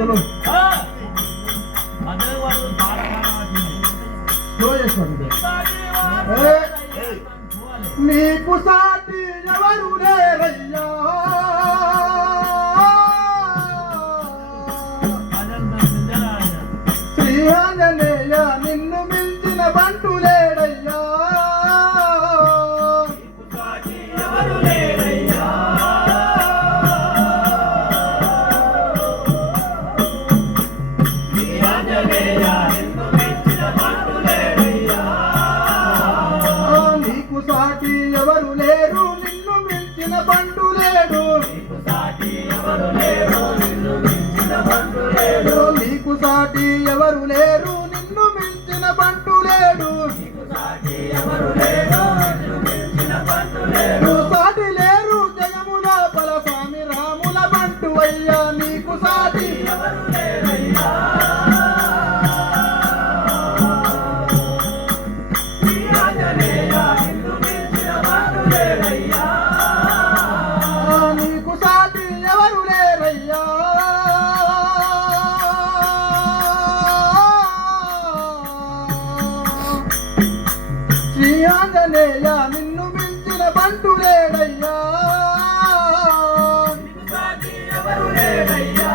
పంతులు నీకు సాటి ఎవరు లేరయ్యా శ్రీ ఆంజనేయ నిన్ను మించిన బంటు లేడయ్యా ఎవరు లేరు నిన్ను మించిన బంటు లేడు నీకు సాటి ఎవరు లేరు నిన్ను మించిన బంటు లేడు నీకు సాటి ఎవరు లేరు నిన్ను మించిన బంటు లేడు నీకు సాటి ఎవరు లేరు నిన్ను మించిన బంటు లేడు సాటి లేరు జగముల బల స్వామి రాముల బంటు అయ్యా నీకు సాటి ఎవరు లేరయ్యా శ్రీ ఆంజనేయ నిన్ను మించిన బంటు లేడయ్యా ఎవరు లేడయ్యా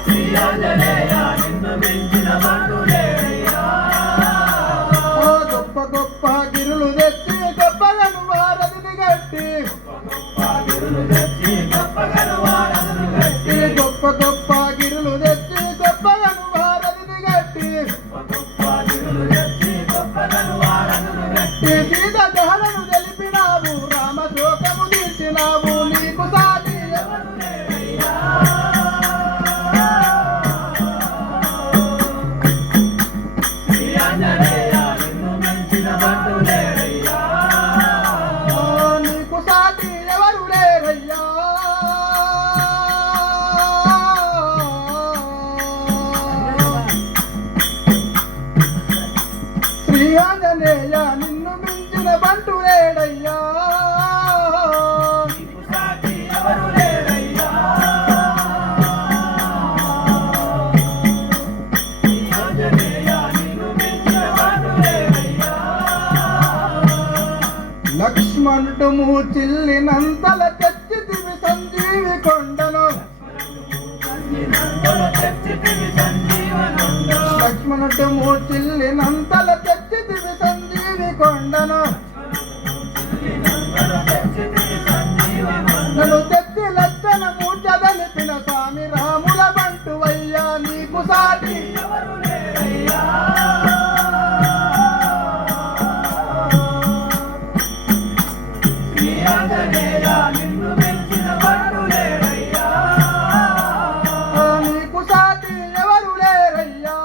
శ్రీ ఆంజనేయ నిన్ను మించిన బంటు లేడయ్యా గొప్ప గొప్ప గిరులు తెచ్చి గొప్పగను వారధిని గట్టి గొప్ప గిరులు తెచ్చి గొప్పగను వారధిని గట్టి గొప్ప గొప్ప గిరులు తెచ్చి గొప్పగను సీత దహనను తెలిపినావు రామ శోకము తీర్చినావు నీకు సాటి ఎవరు లేరయ్యా శ్రీ ఆంజనేయ నిన్ను మించిన బంటు లేరయ్యా నీకు సాటి ఎవరు లేరయ్యా శ్రీ ఆంజనేయ నిన్ను మించిన బంటు లేడయ్యా నీకు సాటి ఎవరు లేరయ్యా శ్రీ ఆంజనేయ నిన్ను మించిన బంటు లేరయ్యా లక్ష్మణుడు మూచిల్లినంతల తెచ్చితివి సంజీవి కొండను లక్ష్మణుడు మూచిల్లినంతల తెచ్చితివి సంజీవి కొండను నన్ను తెచ్చి లక్షణ మూర్చదలిపిన స్వామి రాముల బంటు అయ్యా నీకు సాటి ఎవరు లేరయ్యా శ్రీ ఆంజనేయ నిన్ను మించిన బంటు లేరయ్యా నీకు సాటి ఎవరు లేరయ్యా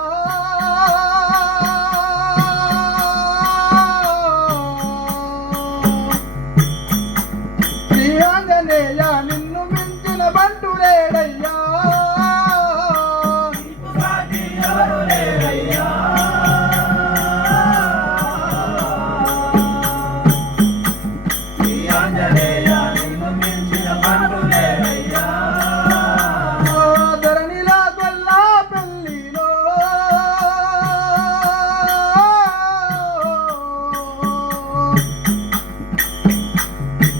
శ్రీ ఆంజనేయ నిన్ను మించిన బంటు లేడయ్యా నీకు సాటి ఎవరు లేరయ్యా శ్రీ ఆంజనేయ నిన్ను మించిన బంటు లేరయ్యా ధరణిలా గొల్లా పెళ్లిలో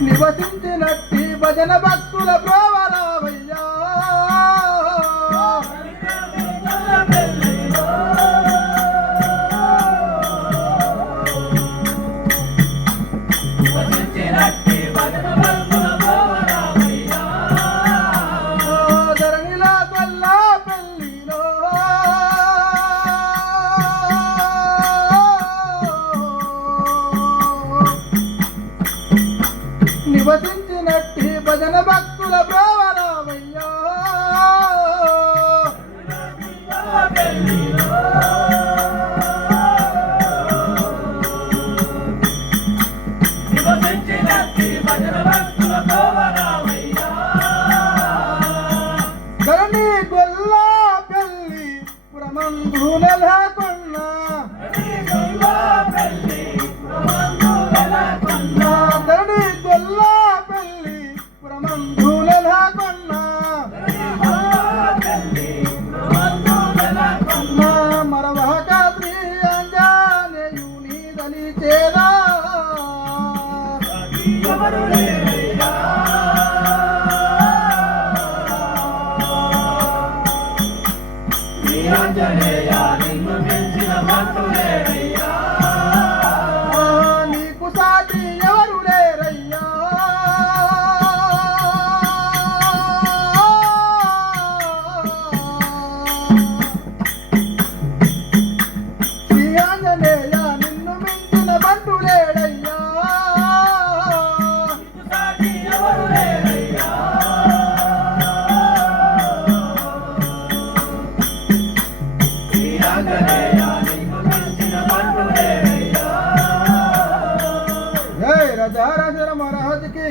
నివసించినట్టి భజన భక్తుల ప్రోవరావయ్యా ధరణిలా గొల్లా పెళ్లిలో నివసించినట్టి భజన భక్తుల ప్రోవరావయ్యా ధరణి గొల్లా పెళ్లి పురమందు నెలకొన్నా ధరణి గొల్లా పెళ్లి జై రాజా రాజా మహారాజ్ కి